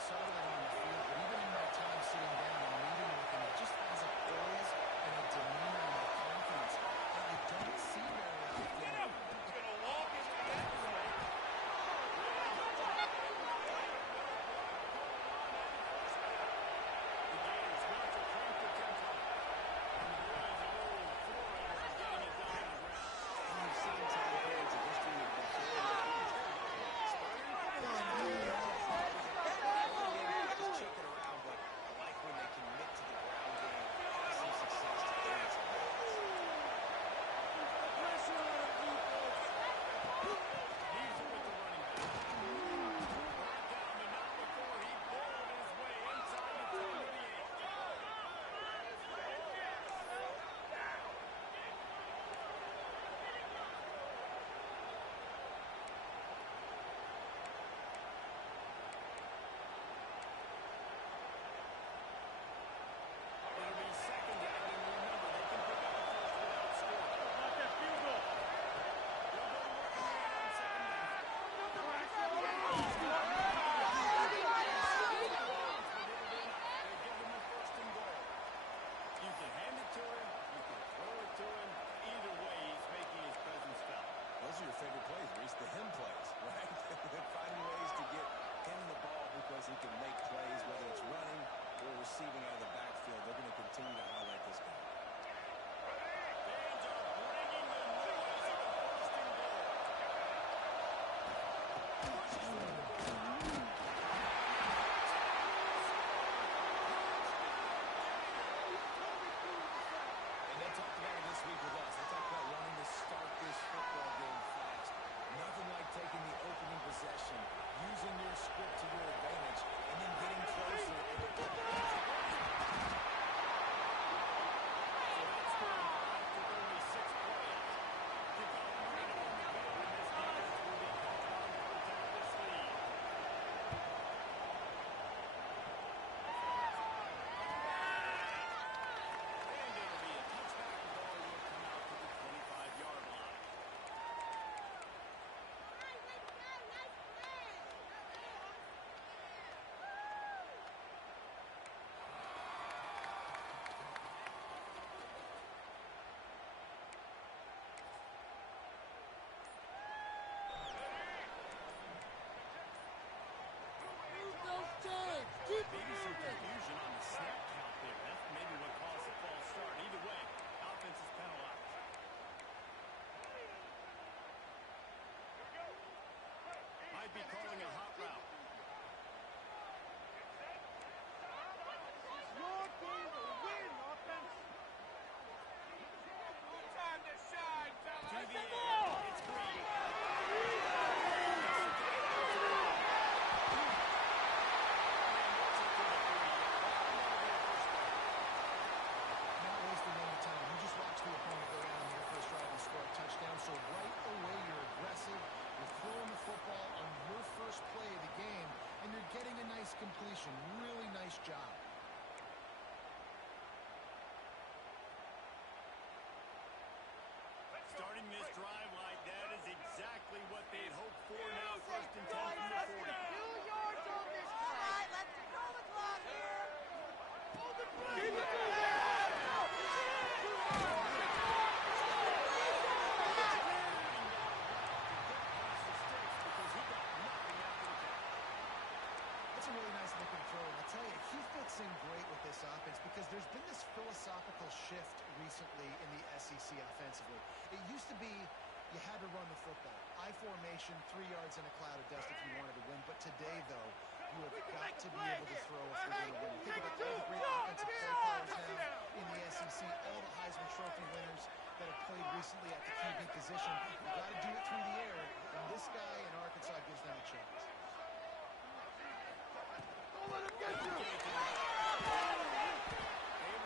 saw that on the field, but even in that time sitting down and meeting with him, it just has a poise and a demeanor and a confidence that you don't see very often. Get him! He's going to walk his way out of the way. The Gators want to crank the tempo. And the boys are all for it and getting it done on the ground. And you've seen Tom Brady's history of before. Just check it around, but I like when they commit to the ground game. Some success to gains and balance. Pressure on him, defense. Leaves it with the running back. Brought down, but not before he bowled his way inside the 10 to the 8. It'll be second down, and remember, they can pick up the first without scoring. Not that field goal. They'll go to work in the air on second down. They give him a first and goal. You can hand it to him, you can throw it to him. Either way, he's making his presence felt. Those are your favorite plays, Reese, the him plays, right? They're finding ways to get him the ball because he can make plays, whether it's running or receiving out of the backfield. They're going to continue to highlight this guy. Fans are bringing the noise of a first and goal. Pushes for the goal. And they talked about it this week with us. They talked about wanting to start this football game fast. Nothing like taking the opening possession, using your script to your advantage, and then getting closer and So that's scoring 5 to only 6 plays. Kickoff momentum on the field, and this defense will be called on to protect this lead. And it'll be a touchback. The ball will come out to the 25-yard line. Maybe some confusion on the snap count there. That's maybe what caused the false start. Either way, offense is penalized. Might be calling a hot route. Your game to win, offense. Time to shine, To fellas. the air. It's Green. Not wasting any time. You just watch the opponent go down on their first drive and score a touchdown. So right away, you're aggressive. You're throwing the football on your first play of the game, and you're getting a nice completion. Really nice job. Starting this drive like that is exactly what they'd hoped for. Now first and 10 from the 40. 2 yards on this All drive. right, let's control the clock here. Hold the play. That's a really nice looking throw. And I tell you, he fits in great with this offense because there's been this philosophical shift recently in the SEC offensively. It used to be you had to run the football. I formation, 3 yards in a cloud of dust if you wanted to win. But today, though, you have got to be able to throw if you're going to win. Think about all the great offensive play callers now in the SEC, all the Heisman Trophy winners that have played recently at the QB position. You've got to do it through the air, and this guy in Arkansas gives them a chance. Don't let him get you. Able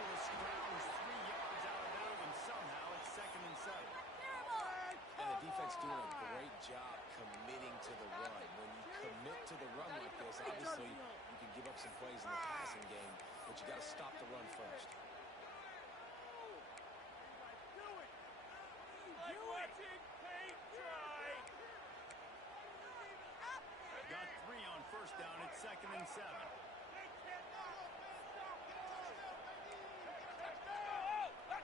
to scrounge 3 yards out of that one. Somehow it's second and 7. And the defense doing a great job committing to the run. When you commit to the run like this, obviously you can give up some plays in the passing game, but you got to stop the run first. Like watching paint dry. Got 3 on first down. It's second and and 7.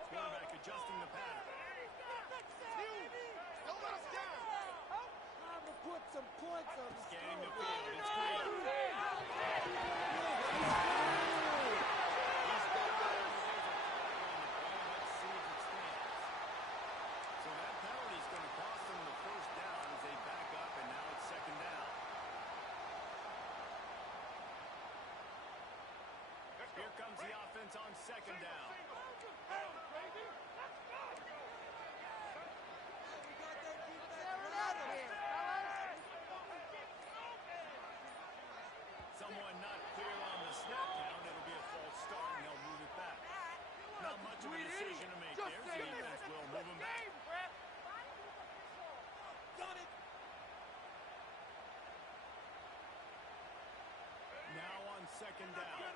Quarterback adjusting the pattern. Don't let us down. Time to put some points on the Scanning the scoreboard. field. It's Green. He's got that. Let's see if it stands. So that penalty is going to cost them the first down as they back up, and now it's second down. Here comes the offense on second down. Someone not clear on the snap count. It'll be a false start, and they'll move it back. Not much of a decision to make there. The defense will move them back. Now on second down.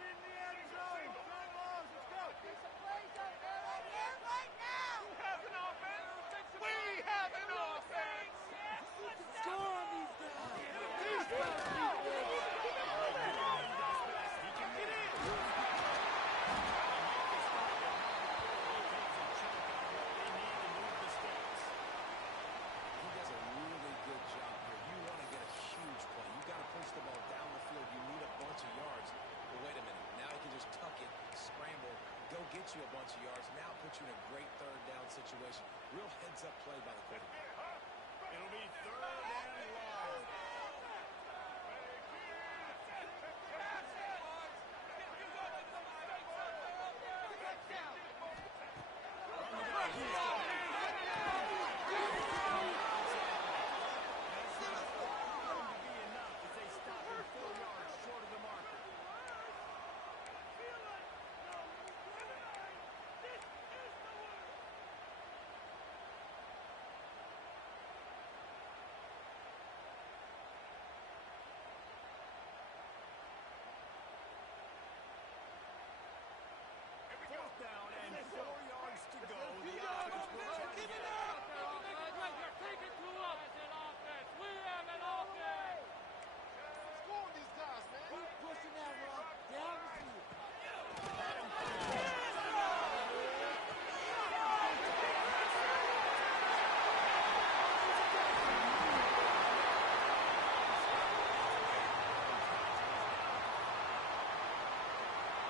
Score on these guys. He does a really good job here. You want to get a huge play. You got to push the ball down the field. You need a bunch of yards. But wait a minute. Now you can just tuck it, scramble, go get you a bunch of yards. Now put you in a great third down situation. Real heads-up play by the quarterback. It'll be third and long. Fourth down and 4 yards to go. The offense will try to get it. Score on these guys, man. Keep pushing that rock down the field.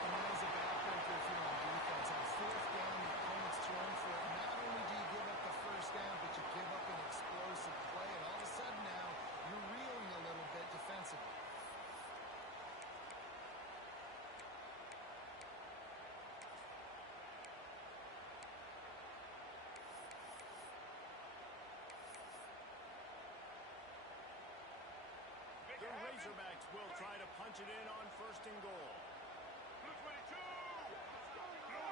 And that is a backbreaker if you're on defense. On fourth down, the opponent's throwing for it. Not only do you give up the first down, but you give up an explosive play. And all of a sudden now, you're reeling a little bit defensively. The Razorbacks will try to punch it in on first and goal. Blue 22. Blue 22.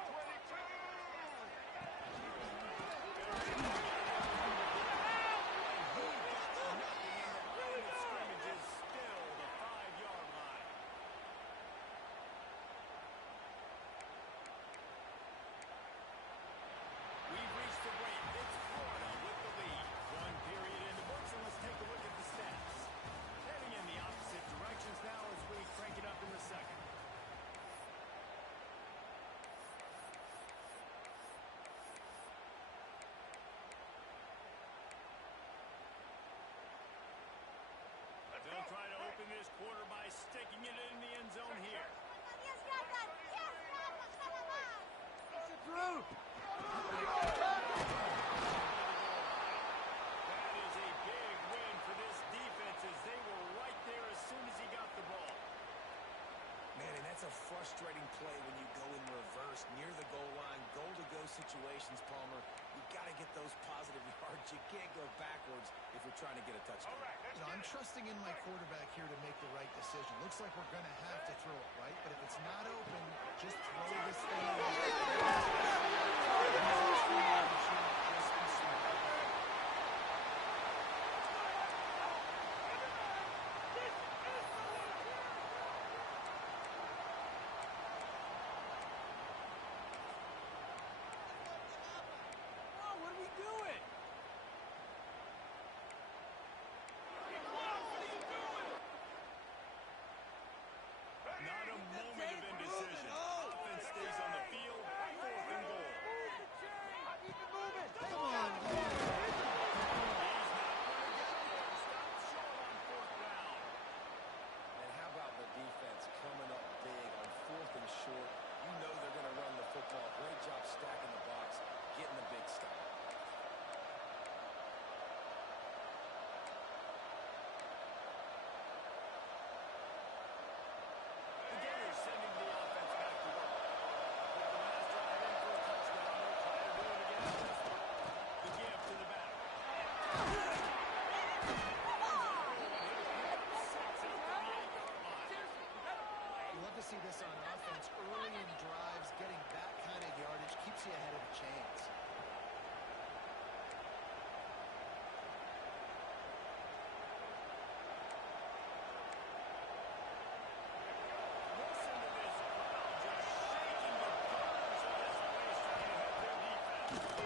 Scrimmage is still the 5-yard line. We've reached the break. It's Florida with the lead. One period in the books, and let's take a look at the stats. Heading in the opposite directions now as we crank it up in the second. They'll try to open this quarter by sticking it in the end zone here. It's a group. That is a big win for this defense as they were right there as soon as he got the ball. Man, and that's a frustrating play when you go in reverse near the goal line, goal-to-go situations, Palmer. You got to get those positive yards. You can't go backwards if you're trying to get a touchdown. You know, I'm trusting in my quarterback here to make the right decision. Looks like we're going to have to throw it, right? But if it's not open, just throw this thing Oh, what are we doing? puts you ahead of the chains. Listen to this crowd just shaking the guards of this place trying to hit their defense.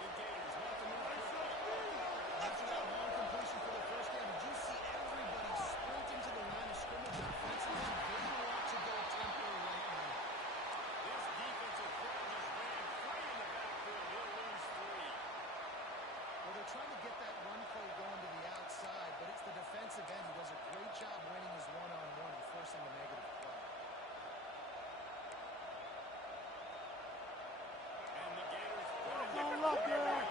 The Gators want to move quickly. After that long completion for the first down, did you see everybody sprinting to the line of scrimmage offensively? They want to go tempo right now. This defensive threat just ran free in the backfield. He'll lose 3. Well, they're trying to get that run play going to the outside, but it's the defensive end who does a great job winning his one-on-one and forcing the negative play. And the Gators Don't look there.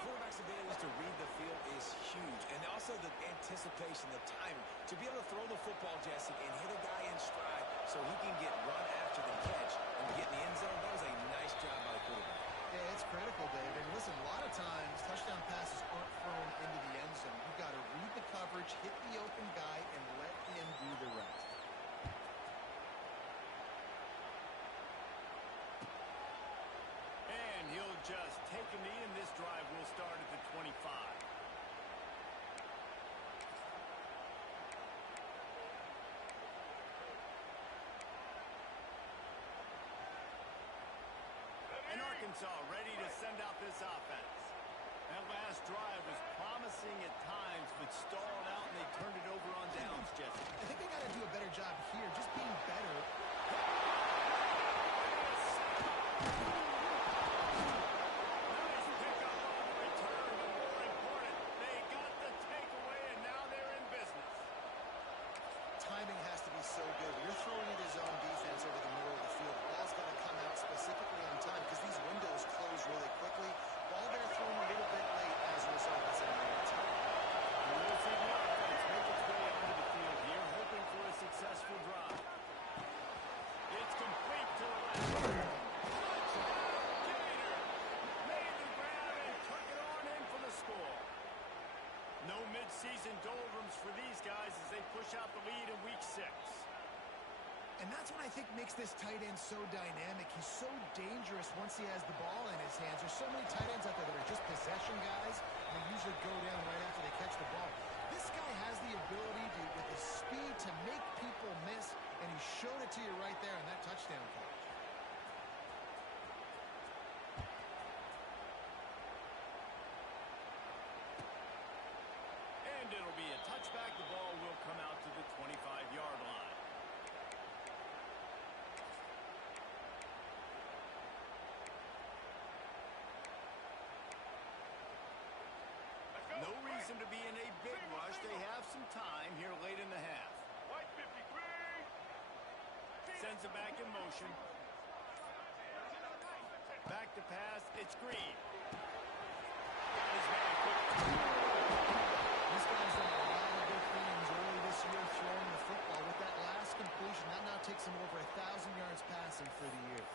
Quarterback's ability to read the field is huge, and also the anticipation, the timing. To be able to throw the football, Jesse, and hit a guy in stride so he can get run after the catch and get in the end zone, that was a nice job by the quarterback. Yeah, it's critical, Dave. And listen, a lot of times touchdown passes aren't thrown into the end zone. You've got to read the coverage, hit the open guy, and let him do the rest. And he'll just take a knee, and this drive will start at the 25. And Arkansas ready to send out this offense. That last drive was promising at times, but stalled out, and they turned it over on downs, Jesse. I think they got to do a better job here, just being better. Nice pickup on the return, but more important, they got the takeaway, and now they're in business. Timing has to be so good. When you're throwing at his own defense over the middle of the field, the ball's got to come out specifically on time because these windows close really quickly. Ball there thrown a little bit late as a result. It's an error time. We'll see the offense make its way onto the field here, hoping for a successful drive. It's complete to the left. Touchdown, Gator! Made the grab and took it on in for the score. No midseason doldrums for these guys as they push out the lead in week 6. And that's what I think makes this tight end so dynamic. He's so dangerous once he has the ball in his hands. There's so many tight ends out there that are just possession guys, and they usually go down right after they catch the ball. This guy has the ability to, with his speed, to make people miss, and he showed it to you right there in that touchdown catch. And it'll be a touchback. The ball will come out to the 25-yard line. No reason to be in a big rush. They have some time here late in the half. White 53. Sends it back in motion. Back to pass. It's Green. Got his man quick. This guy's done a lot of good things early this year throwing the football. With that last completion, that now takes him over 1,000 yards passing for the year.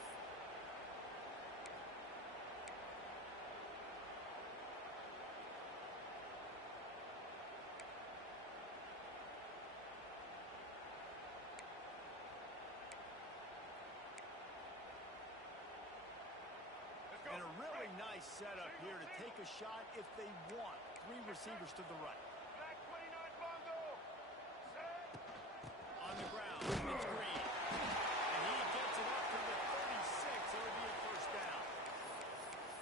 And a really nice setup here to take a shot if they want. 3 receivers to the right. Black 29 Bongo. Set. On the ground, it's Green. And he gets it up to the 36. It'll be a first down.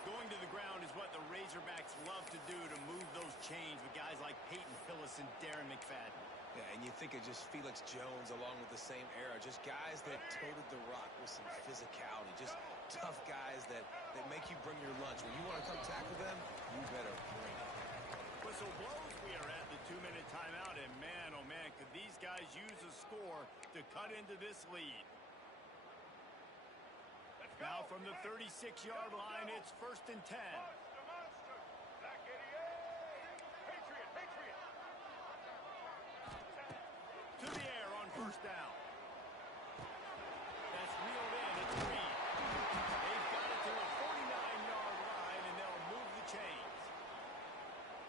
Going to the ground is what the Razorbacks love to do to move those chains with guys like Peyton Hillis and Darren McFadden. Yeah, and you think of just Felix Jones along with the same era, just guys that toted the rock with some physicality, just tough guys that make you bring your lunch. When you want to come tackle them, you better bring it. Whistle blows. We are at the 2-minute timeout, and man, oh man, could these guys use a score to cut into this lead. Now from the 36-yard line, it's 1st and 10. Monster. Black 88. Patriot, Patriot. To the air on 1st down. That's reeled in at 3. They've got it to the 49-yard line, and they'll move the chains.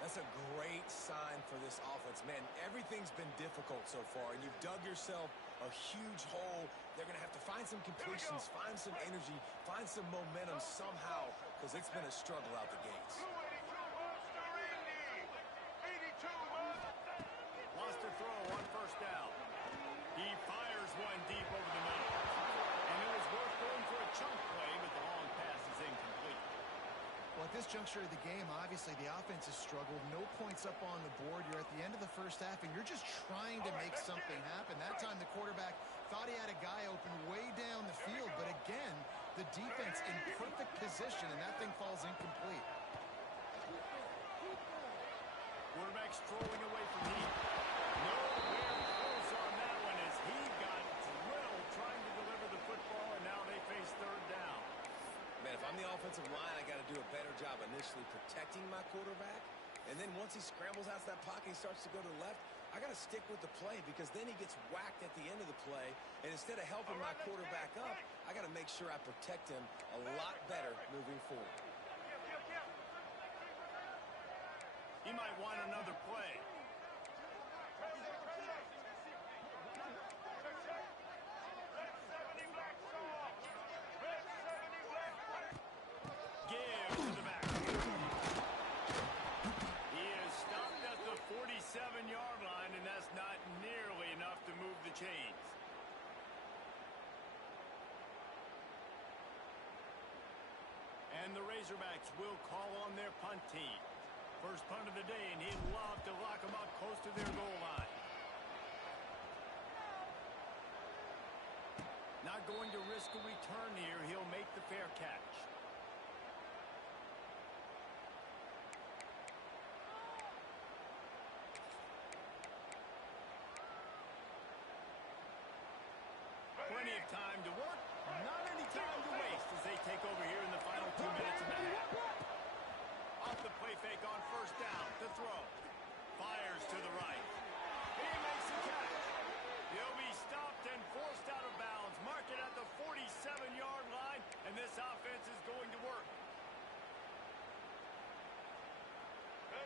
That's a great sign for this offense. Man, everything's been difficult so far, and you've dug yourself a huge hole. They're going to have to find some completions, find some energy, find some momentum somehow, because it's been a struggle out the gates. 282 Monster Indy. 82 Monster. Wants to throw on 1st down. He fires one deep over the middle. And it was worth going for a chunk play, but the long pass is incomplete. Well, at this juncture of the game, obviously the offense has struggled. No points up on the board. You're at the end of the first half, and you're just trying to make something happen. That time the quarterback thought he had a guy open way down the field, but again, the defense in perfect position, and that thing falls incomplete. Quarterback strolling away from Heath. Nowhere close on that one as he got drilled trying to deliver the football, and now they face 3rd down. Man, if I'm the offensive line, I got to do a better job initially protecting my quarterback. And then once he scrambles out of that pocket, he starts to go to the left, I got to stick with the play because then he gets whacked at the end of the play. And instead of helping my quarterback up, I got to make sure I protect him a lot better moving forward. He might want another play. Give to the back. He is stopped at the 47-yard line, and that's not nearly enough to move the chains. And the Razorbacks will call on their punt team. First punt of the day, and he'd love to lock them up close to their goal line. Not going to risk a return here. He'll make the fair catch. Plenty of time to work. Not any time to waste as they take over here in the final 2 minutes of the half. Off the play fake on 1st down to throw. Fires to the right. He makes the catch. He'll be stopped and forced out of bounds. Mark it at the 47-yard line, and this offense is going to work.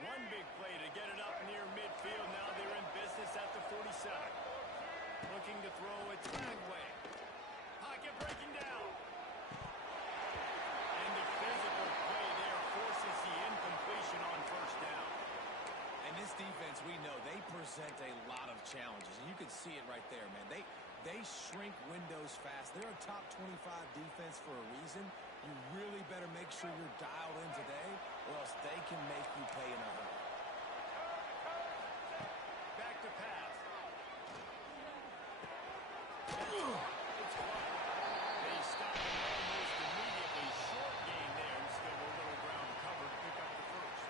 One big play to get it up near midfield. Now they're in business at the 47. Looking to throw it Dragway. Pocket breaking down. And the physical play there forces the incompletion on 1st down. And this defense, we know, they present a lot of challenges. And you can see it right there, man. They shrink windows fast. They're a top 25 defense for a reason. You really better make sure you're dialed in today, or else they can make you pay in a hurry. Back to pass. It's caught. They stop him almost immediately. Short gain there, and still a little ground covered. Pick up the 1st.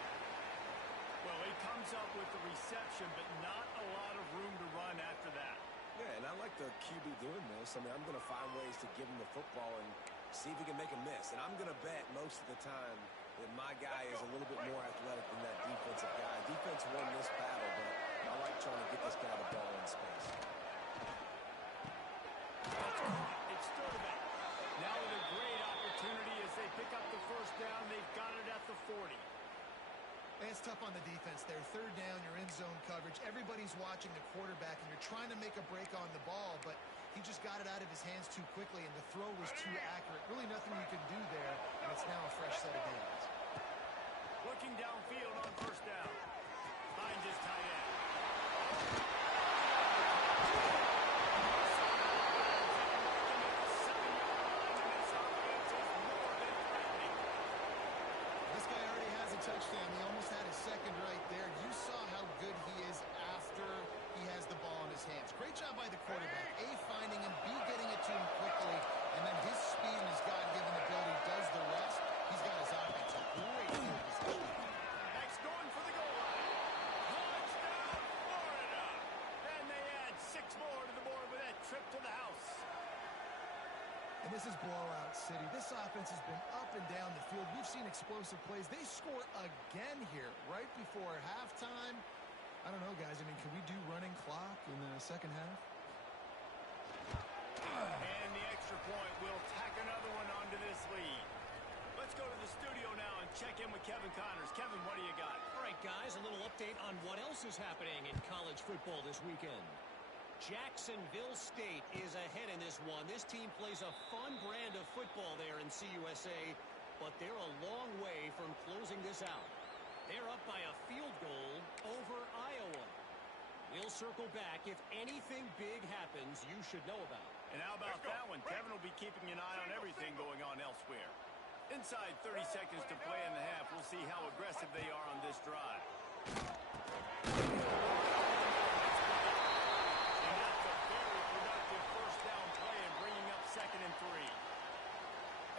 Well, he comes up with the reception, but not a lot of room to run after that. Yeah, and I like the QB doing this. I mean, I'm going to find ways to give him the football and see if he can make a miss. And I'm going to bet most of the time that my guy is a little bit more athletic than that defensive guy. Defense won this battle, but I like trying to get this guy the ball in space. It's Sturtevant. Now with a great opportunity as they pick up the 1st down. They've got it at the 40. It's tough on the defense there. 3rd down, you're in zone coverage. Everybody's watching the quarterback, and you're trying to make a break on the ball, but he just got it out of his hands too quickly, and the throw was too accurate. Really nothing you can do there, and it's now a fresh set of downs. Looking downfield on 1st down. Finds his tight end. Touchdown. He almost had his 2nd right there. You saw how good he is after he has the ball in his hands. Great job by the quarterback. A, finding him, B, getting it to him quickly, and then his speed and his God-given ability does the rest. He's got his offense in great field position. Next going for the goal line. Touchdown, Florida. And they add 6 more to the board with that trip to the house. And this is blowout city. This offense has been up and down the field. We've seen explosive plays. They score again here right before halftime. I don't know, guys. I mean, can we do running clock in the second half? And the extra point will tack another one onto this lead. Let's go to the studio now and check in with Kevin Connors. Kevin, what do you got? All right, guys, a little update on what else is happening in college football this weekend. Jacksonville State is ahead in this one. This team plays a fun brand of football there in CUSA, but they're a long way from closing this out. They're up by a field goal over Iowa. We'll circle back. If anything big happens, you should know about it. And how about that one? Kevin will be keeping an eye on everything going on elsewhere. Inside 30 seconds to play in the half. We'll see how aggressive they are on this drive. And that's a very productive first down play and bringing up 2nd and 3.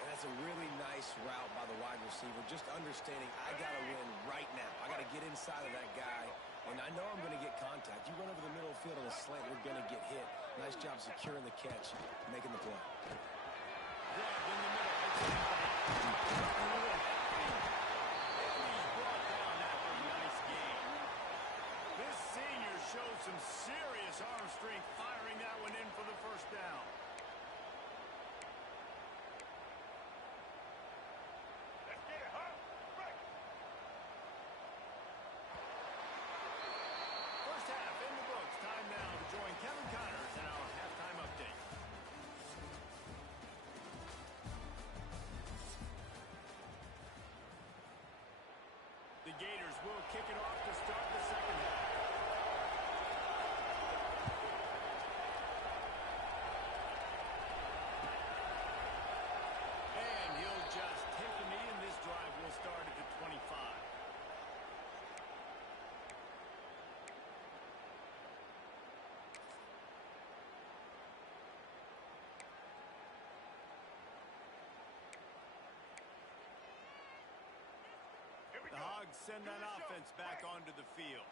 And that's a really nice route by the wide receiver. Just understanding I got to win right now. I got to get inside of that guy. And I know I'm going to get contact. You run over the middle of the field on a slant, we're going to get hit. Nice job securing the catch, making the play. Grabbed in the middle. And he's brought down after a nice game. This senior showed some serious arm strength firing that one in for the first down. Let's get it, huh? Right. First half in the books. Time now to join Kevin Connors in our halftime update. The Gators will kick it off to start the second half. And he'll just take a knee, and this drive will start at the 25. Here we The go. Hogs send that offense back onto the field.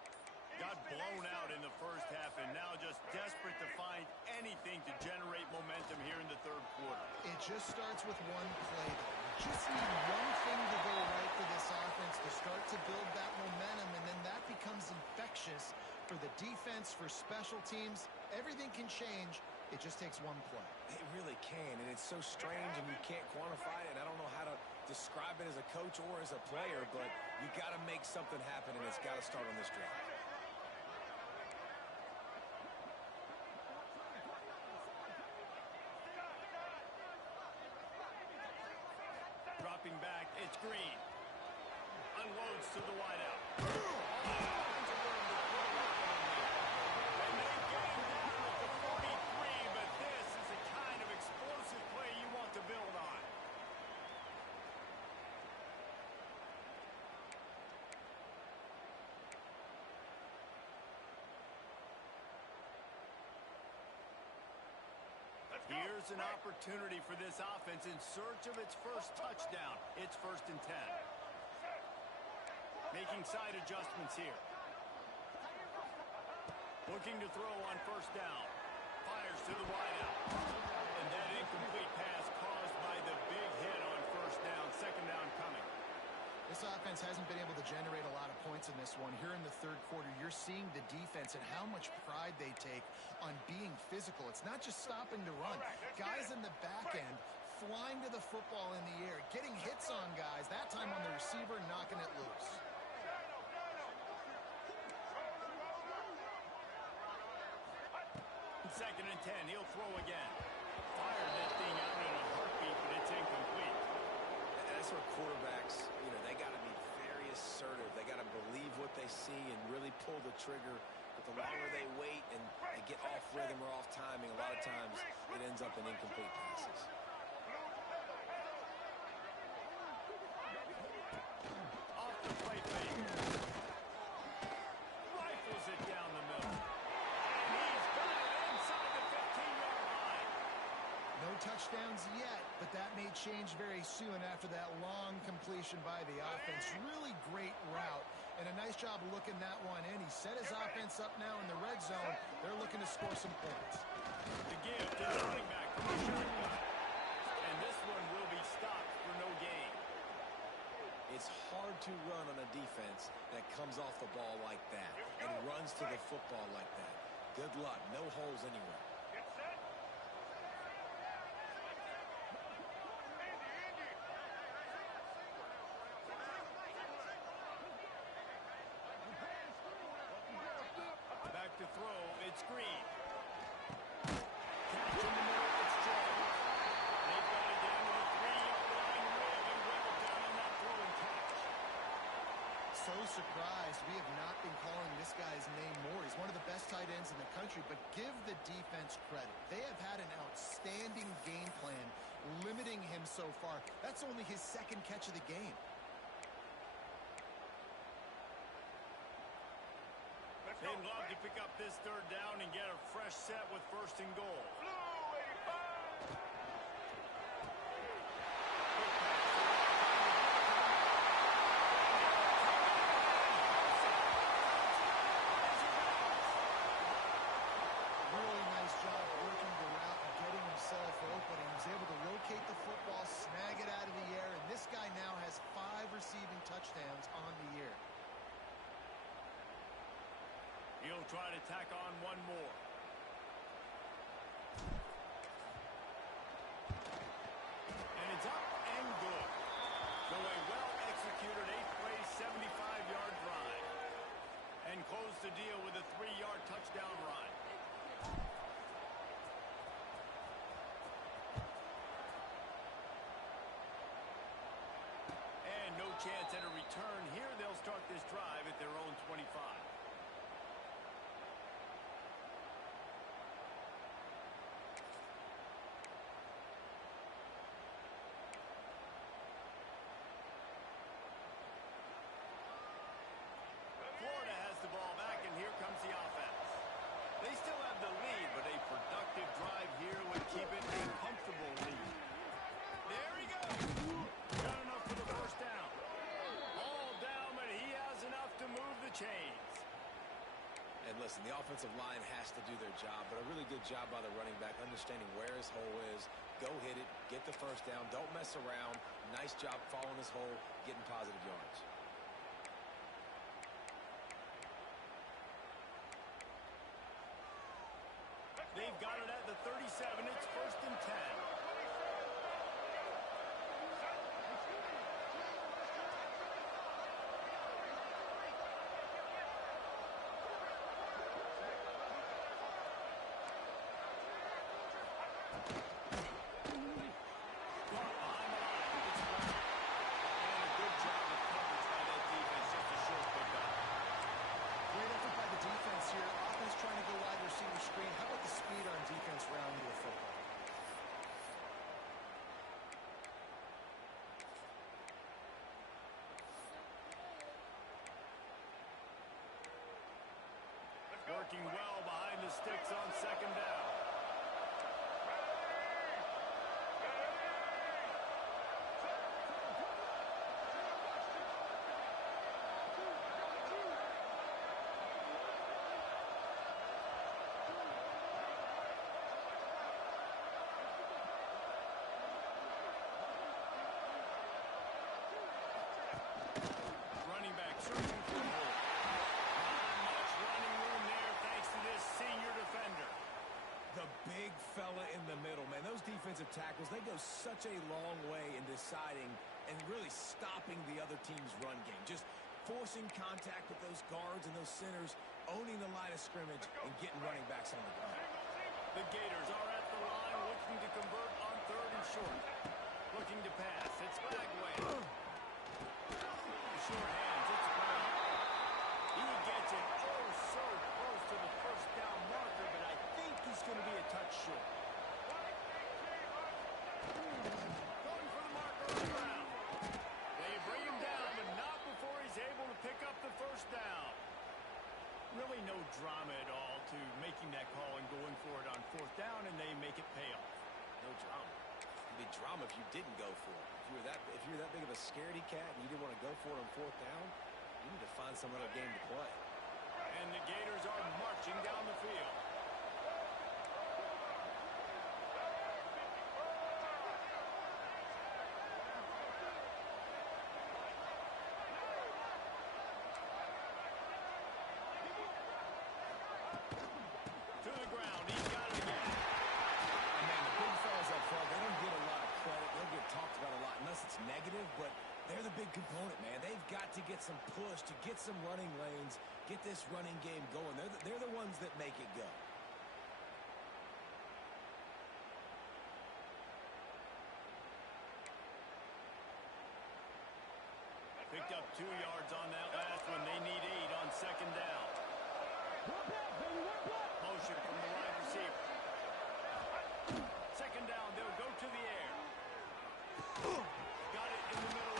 Got blown out in the first half and now just desperate to find anything to generate momentum here in the third quarter. It just starts with one play, though. You just need one thing to go right for this offense to start to build that momentum, and then that becomes infectious for the defense, for special teams. Everything can change. It just takes one play. It really can, and it's so strange, and you can't quantify it. I don't know how to describe it as a coach or as a player, but you got to make something happen, and it's got to start on this drive. Dropping back, it's Green. Unloads to the wideout. And they get him down at the 43, but this is the kind of explosive play you want to build on. Here's an opportunity for this offense in search of its first touchdown. It's 1st and 10. Making side adjustments here. Looking to throw on 1st down. Fires to the wideout. And that incomplete pass caused by the big hit on 1st down. 2nd down coming. This offense hasn't been able to generate a lot of points in this one. Here in the third quarter, you're seeing the defense and how much pride they take on being physical. It's not just stopping to run. Guys in the back end flying to the football in the air, getting hits on guys, that time on the receiver, knocking it loose. 2nd and 10. He'll throw again. Fired that thing out in a heartbeat, but it's incomplete. That's where quarterbacks, they got to be very assertive. They got to believe what they see and really pull the trigger. But the longer they wait and they get off rhythm or off timing, a lot of times it ends up in incomplete passes. Off the play fake. Rifles it down the middle. And he's got it inside the 15-yard line. No touchdowns yet, but that may change very soon after that long completion by the offense. Really great route, and a nice job of looking that one in. He set his offense up now in the red zone. They're looking to score some points. The give to the running back from the shotgun. It's hard to run on a defense that comes off the ball like that and runs to the football like that. Good luck. No holes anywhere. Get set. Back to throw. It's Green. Catch in the middle. It's Jones. They've got it down to the 3-yard line. Really well done on that throw and catch. So surprised we have not been calling this guy's name more. He's one of the best tight ends in the country, but give the defense credit. They have had an outstanding game plan limiting him so far. That's only his second catch of the game. They'd love to pick up this third down and get a fresh set with first and goal. Blue 85. Really nice job working the route and getting himself open. He was able to locate the football, snag it out of the air, and this guy now has 5 receiving touchdowns on the year. He'll try to tack on one more. And it's up and good. So a well-executed 8-play, 75-yard drive. And close the deal with a 3-yard touchdown run. And no chance at a return here. They'll start this drive at their own 25. Florida has the ball back, and here comes the offense. They still have the lead, but a productive drive here would keep it a comfortable lead. There he goes. Got enough for the first down. All down, but he has enough to move the chains. And listen, the offensive line has to do their job, but a really good job by the running back, understanding where his hole is. Go hit it, get the first down, don't mess around. Nice job following his hole, getting positive yards. They've got it at the 37. It's first and 10. Great effort by the defense here. Offense trying to go wide receiver screen. How about the speed on defense rounding the football? Working well behind the sticks on second down. Running back searching for a hole. Not much running room there thanks to this senior defender. The big fella in the middle, man. Those defensive tackles, they go such a long way in deciding and really stopping the other team's run game. Just forcing contact with those guards and those centers, owning the line of scrimmage, and getting running backs on the ground. The Gators are at the line looking to convert on third and short. Looking to pass. It's Bagway. Short hands. It's Brown. He gets it oh so close to the first down marker, but I think he's going to be a touch short. Going for the marker on Brown. They bring him down, but not before he's able to pick up the first down. Really no drama at all to making that call and going for it on fourth down, and they make it pay off. No drama. It'd be drama if you didn't go for it. If you're that big of a scaredy cat and you didn't want to go for it on fourth down, you need to find some other game to play. And the Gators are marching down the field. big component, man. They've got to get some push, to get some running lanes, get this running game going. They're the ones that make it go. Picked up 2 yards on that last one. They need 8 on second down. Motion from the wide receiver. Second down, they'll go to the air. Got it in the middle.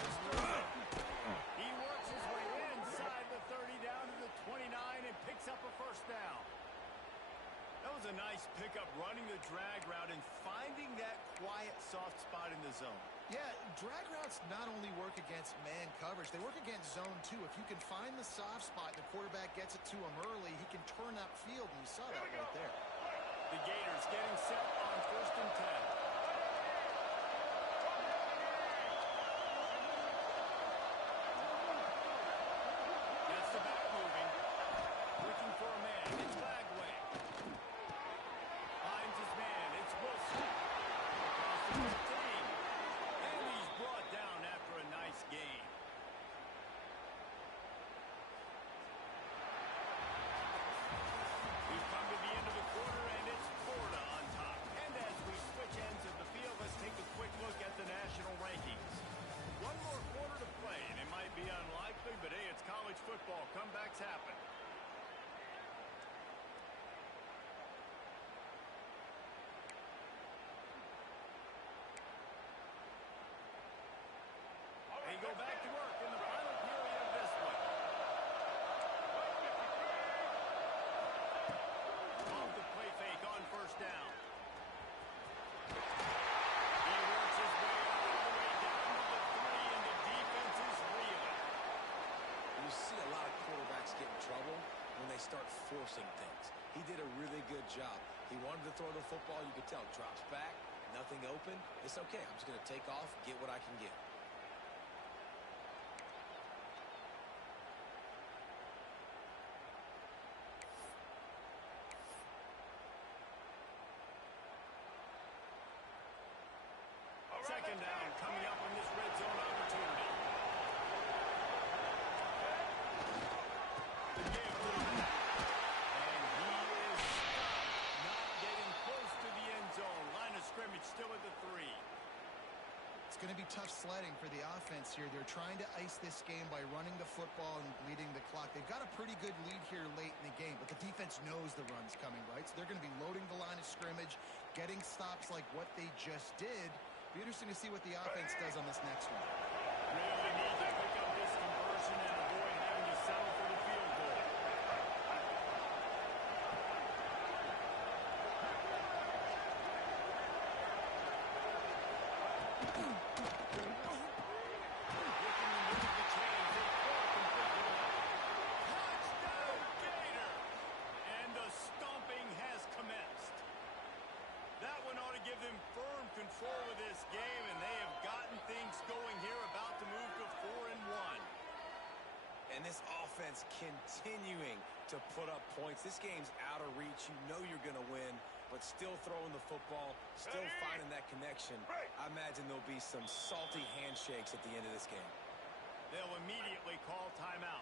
He works his way inside the 30 down to the 29 and picks up a first down. That was a nice pickup, running the drag route and finding that quiet, soft spot in the zone. Yeah, drag routes not only work against man coverage, they work against zone too. If you can find the soft spot and the quarterback gets it to him early, he can turn that field, and you saw that right there. The Gators getting set on 1st and 10. Gets the back moving. Looking for a man. It's Bagway. Finds his man. It's Wilson. Across the 15. And he's brought down after a nice gain. We've come to the end of the quarter, and it's Florida on top. And as we switch ends of the field, let's take a quick look at the national rankings. One more quarter to play, and it might be unlikely, but hey, it's college football. Comebacks happen. They go back to work in the final period of this one. Off the play fake on first down. He works his way all the way down to the 3, and the defense is reeling. You see a lot of quarterbacks get in trouble when they start forcing things. He did a really good job. He wanted to throw the football. You could tell. Drops back, nothing open. It's okay. I'm just going to take off, get what I can get. Second down coming up on this red zone opportunity. The give to the back. And he is stopped, not getting close to the end zone. Line of scrimmage still at the 3. It's going to be tough sledding for the offense here. They're trying to ice this game by running the football and bleeding the clock. They've got a pretty good lead here late in the game, but the defense knows the run's coming, right? So they're going to be loading the line of scrimmage, getting stops like what they just did. Be interesting to see what the offense does on this next one. Really need to pick up this conversion and avoid having to settle for the field goal. Looking to move the chains. They throw it completely left. Touchdown, Gator! And the stomping has commenced. That one ought to give them firm control of this game, and they have gotten things going here, about to move to 4-1. And this offense continuing to put up points. This game's out of reach. You know you're going to win, but still throwing the football, still finding that connection. I imagine there'll be some salty handshakes at the end of this game. They'll immediately call timeout.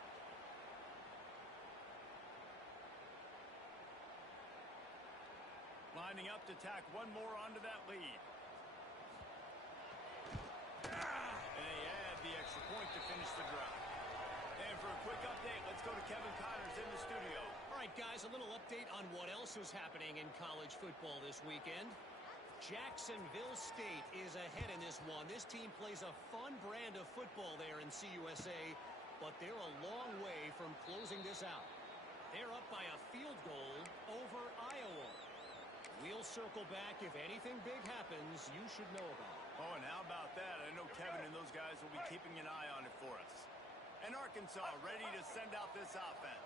Lining up to tack one more onto that lead. And they add the extra point to finish the drive. And for a quick update, let's go to Kevin Connors in the studio. All right, guys, a little update on what else is happening in college football this weekend. Jacksonville State is ahead in this one. This team plays a fun brand of football there in CUSA, but they're a long way from closing this out. They're up by a field goal over Iowa. We'll circle back. If anything big happens, you should know about it. Oh, and how about that? I know Kevin and those guys will be keeping an eye on it for us. And Arkansas ready to send out this offense.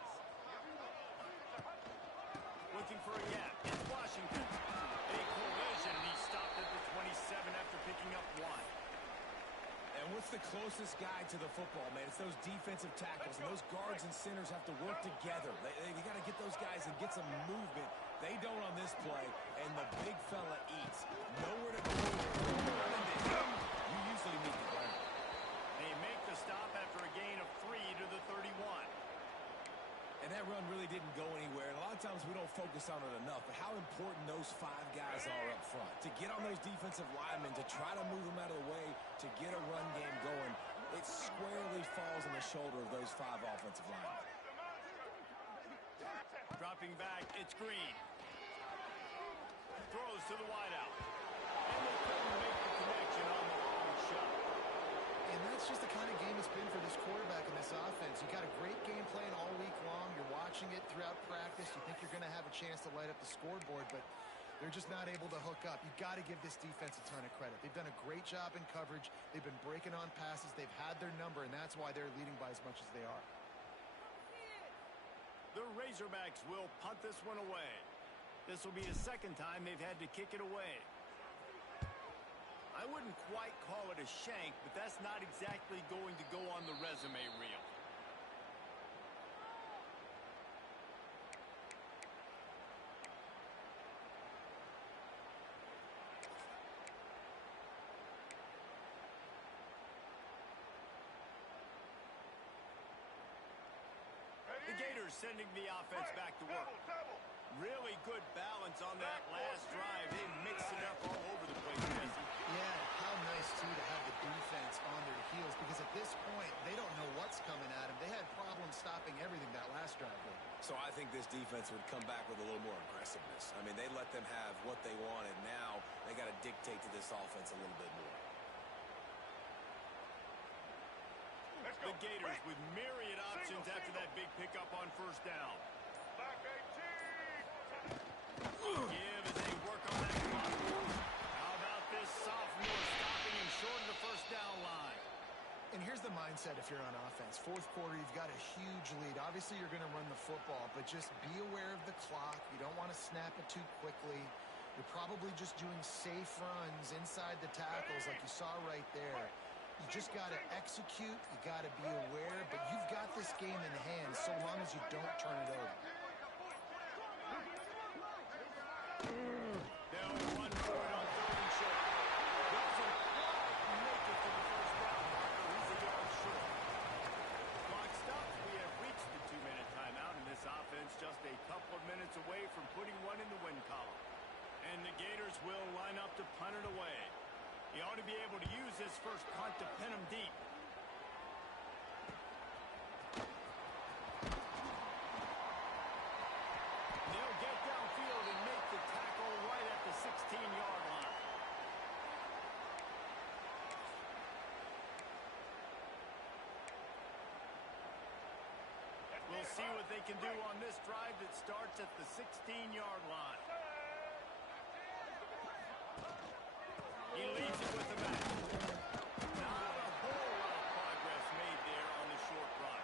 Looking for a gap. It's Washington. A collision. He stopped at the 27 after picking up 1. And what's the closest guy to the football, man? It's those defensive tackles, and those guards and centers have to work together. They got to get those guys and get some movement. They don't on this play, and the big fella eats. Nowhere to go. You usually meet the ground. They make the stop after a gain of 3 to the 31. And that run really didn't go anywhere. And a lot of times we don't focus on it enough, but how important those 5 guys are up front. To get on those defensive linemen, to try to move them out of the way, to get a run game going, it squarely falls on the shoulder of those 5 offensive linemen. Dropping back, it's Green. Throws to the wideout. And they couldn't make the connection on the long shot. And that's just the kind of game it's been for this quarterback in this offense. You got a great game plan all week long. You're watching it throughout practice. You think you're going to have a chance to light up the scoreboard, but they're just not able to hook up. You've got to give this defense a ton of credit. They've done a great job in coverage. They've been breaking on passes. They've had their number, and that's why they're leading by as much as they are. The Razorbacks will punt this one away. This will be the second time they've had to kick it away. I wouldn't quite call it a shank, but that's not exactly going to go on the resume reel. The Gators sending the offense back to work. Really good balance on that last drive. They mixed it up all over the place, Jesse. Yeah, how nice, too, to have the defense on their heels, because at this point, they don't know what's coming at them. They had problems stopping everything that last drive did. So I think this defense would come back with a little more aggressiveness. I mean, they let them have what they wanted. Now they got to dictate to this offense a little bit more. The Gators with myriad options after that big pickup on first down. Give as they work on that clock. How about this sophomore stopping him short of the first down line? And here's the mindset if you're on offense. Fourth quarter, you've got a huge lead. Obviously, you're going to run the football, but just be aware of the clock. You don't want to snap it too quickly. You're probably just doing safe runs inside the tackles like you saw right there. You just got to execute. You got to be aware, but you've got this game in hand so long as you don't turn it over. They'll run for it on 3rd and short. Doesn't quite make it to the first down marker. He's a yard short. Clock stops. We have reached the 2-minute timeout, and this offense just a couple of minutes away from putting one in the win column. And the Gators will line up to punt it away. He ought to be able to use this first punt to pin him deep. They'll get downfield and make the tackle right at the 16-yard line. We'll see what they can do on this drive that starts at the 16-yard line. He leads it with the back. Not a whole lot of progress made there on the short run.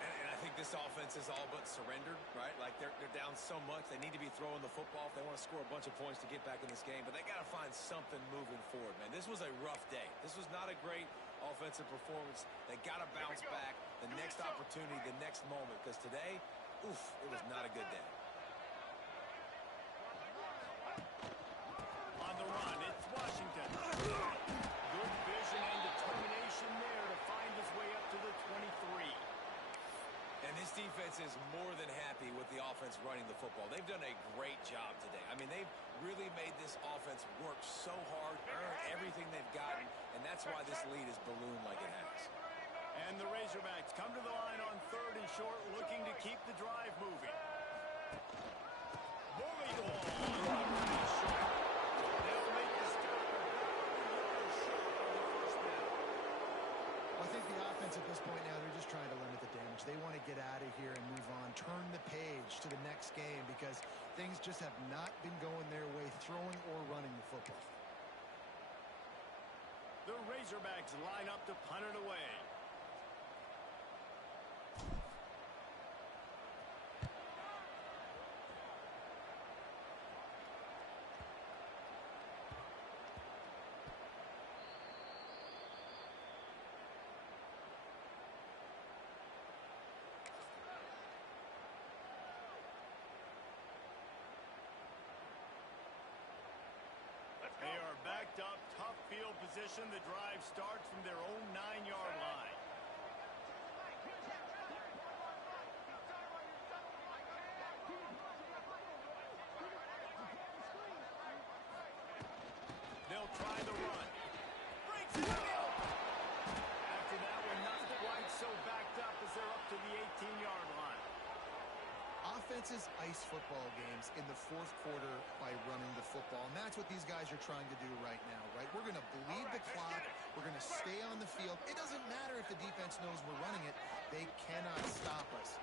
And I think this offense is all but surrendered, right? Like they're down so much. They need to be throwing the football if they want to score a bunch of points to get back in this game. But they got to find something moving forward, man. This was a rough day. This was not a great offensive performance. They got to bounce back the next opportunity, the next moment. Because today, oof, it was not a good day. On the run, it's Washington. Good vision and determination there to find his way up to the 23. And this defense is more than happy with the offense running the football. They've done a great job today. I mean, they've really made this offense work so hard, earn everything they've gotten, and that's why this lead is ballooned like it has. And the Razorbacks come to the line on 3rd and short, looking to keep the drive moving. Bully ball on the right short. They'll make the stop about a yard short on the first down. Well, I think the offense at this point now, they're just trying to limit the damage. They want to get out of here and move on, turn the page to the next game because things just have not been going their way, throwing or running the football. The Razorbacks line up to punt it away. They are backed up, tough field position, the drive starts from their own 9-yard line. They'll try the run. Breaks it up. After that one, not quite so backed up as they're up to the 18-yard line. Offenses ice football games in the fourth quarter by running the football, and that's what these guys are trying to do right now, right? We're going to bleed the clock. We're going to stay on the field. It doesn't matter if the defense knows we're running it. They cannot stop us.